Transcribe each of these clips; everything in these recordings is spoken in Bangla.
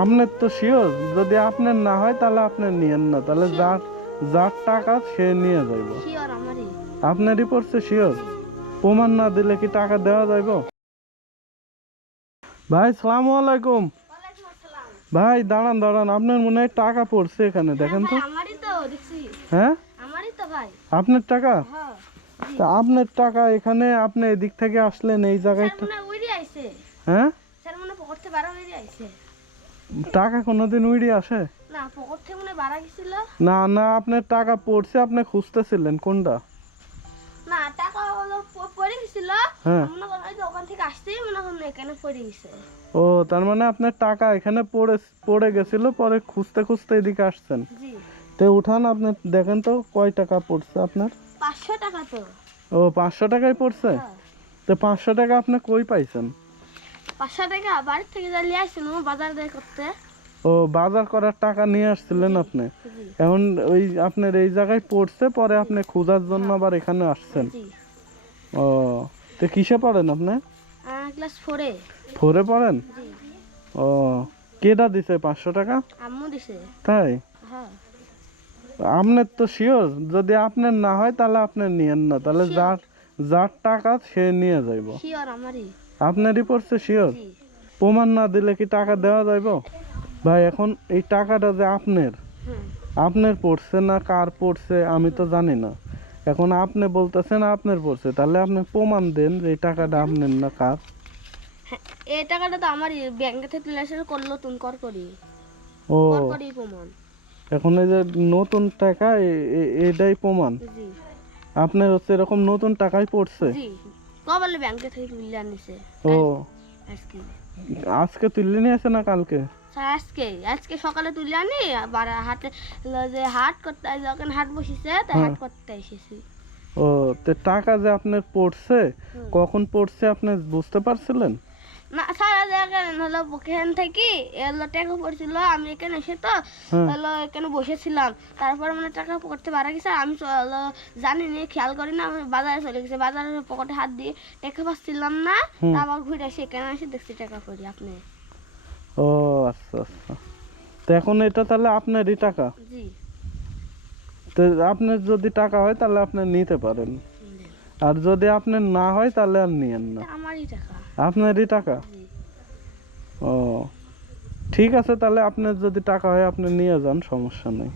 আপনার তো শিওর যদি আপনার না হয় তাহলে আপনি নিয়েন না তাহলে যার যার টাকা সে নিয়ে যাইব। আপনারই পড়ছে শিওর প্রমাণ না দিলে কি টাকা দেওয়া যাইব? ভাই সালাম আলাইকুম। ওয়ালাইকুম ভাই দাঁড়ান দাঁড়ান আপনার মনে হয় টাকা পড়ছে এখানে দেখেন তো। হ্যাঁ? আমারই তো ভাই। আপনার টাকা? হ্যাঁ তা আপনার টাকা এখানে আপনি এদিক থেকে আসলেন এই জায়গায় হয় টাকা কোনোদিন উইড়ি আসে? না পকেট থেকে মনে বাড়া গেছিল। না না আপনার টাকা পড়ছে আপনি খুঁজতেছিলেন কোনটা? না টাকা হলো পড়ে গেছিল। হ্যাঁ। মনে করেন ওখান থেকে আসতেই মনে এখানে পড়ে গেছে। ও তার মানে আপনার টাকা এখানে পড়ে পড়ে গেছিল পরে খুঁজতে খুঁজতে এদিকে আসছেন। জি। তো উঠান আপনি দেখেন তো কয় টাকা পড়ছে আপনার? পাঁচশো টাকা তো। ও পাঁচশো টাকায় পড়ছে? হ্যাঁ। তো পাঁচশো টাকা আপনি কই পাইছেন? পাঁচশো টাকা বাড়ির থেকে জ্বালিয়ে আসছিল বাজার দেয় করতে। ও বাজার করার টাকা নিয়ে আসছিলেন আপনি? এখন ওই আপনার এই জায়গায় পড়ছে পরে আপনি খোঁজার জন্য আবার এখানে আসছেন? ও তো কিসে পড়েন আপনি? ক্লাস ফোরে ফোরে পড়েন? ও কেটা দিছে? পাঁচশো টাকা? আম্মু দিছে। তাই? হ্যাঁ। আপনার তো শিওর যদি আপনার না হয় তাহলে আপনি নিয়েন না তাহলে যার যার টাকা সে নিয়ে যাইব। আপনারই পড়ছে শিওর প্রমাণ না দিলে কি টাকা দেওয়া যাইব? ভাই এখন এই টাকাটা যে আপনার আপনার পড়ছে না কার পড়ছে আমি তো জানি না। এখন আপনি বলতেছেন আপনার পড়ছে তাহলে আপনি প্রমাণ দেন যে এই টাকাটা আপনার না কার। হ্যাঁ, এই টাকাটা তো আমারই। ব্যাংকে থেকে তুলে এসে করল তুমি কর। করি ও এখন এই যে নতুন টাকা এটাই প্রমাণ। জি। আপনার হচ্ছে এরকম নতুন টাকাই পড়ছে? জি। কবলে ব্যাংকে থেকে তুলে আনিছে। ও। আজকে। আজকে তুললে নিয়ে আসে না কালকে? আজকে। আজকে সকালে তুলে আনি আবার হাটে যে হাট করতে যখন হাট বসেছে তাই হাট করতে এসেছি। ও তো টাকা যে আপনার পড়ছে কখন পড়ছে আপনি বুঝতে পারছিলেন? সারা জায়গায় হলো এখান থেকে এলো টাকা পড়ছিল আমি এখানে এসে তো হলো এখানে বসেছিলাম। তারপর মানে টাকা পকেটে বাড়া গেছে আমি হলো জানি না খেয়াল করি না আমি বাজারে চলে গেছে। বাজারে পকেটে হাত দিয়ে টাকা পাচ্ছিলাম না আবার ঘুরে এসে এখানে এসে দেখছি টাকা পড়ি আপনি? ও আচ্ছা আচ্ছা। তো এখন এটা তাহলে আপনারই টাকা? জি। তো আপনার যদি টাকা হয় তাহলে আপনি নিতে পারেন। আর যদি আপনার না হয় তাহলে আর নিয়েন না। আমারই টাকা। আপনারই টাকা? ও ঠিক আছে তাহলে আপনার যদি টাকা হয় আপনি নিয়ে যান সমস্যা নেই।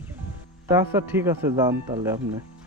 তা আচ্ছা ঠিক আছে যান তাহলে আপনি।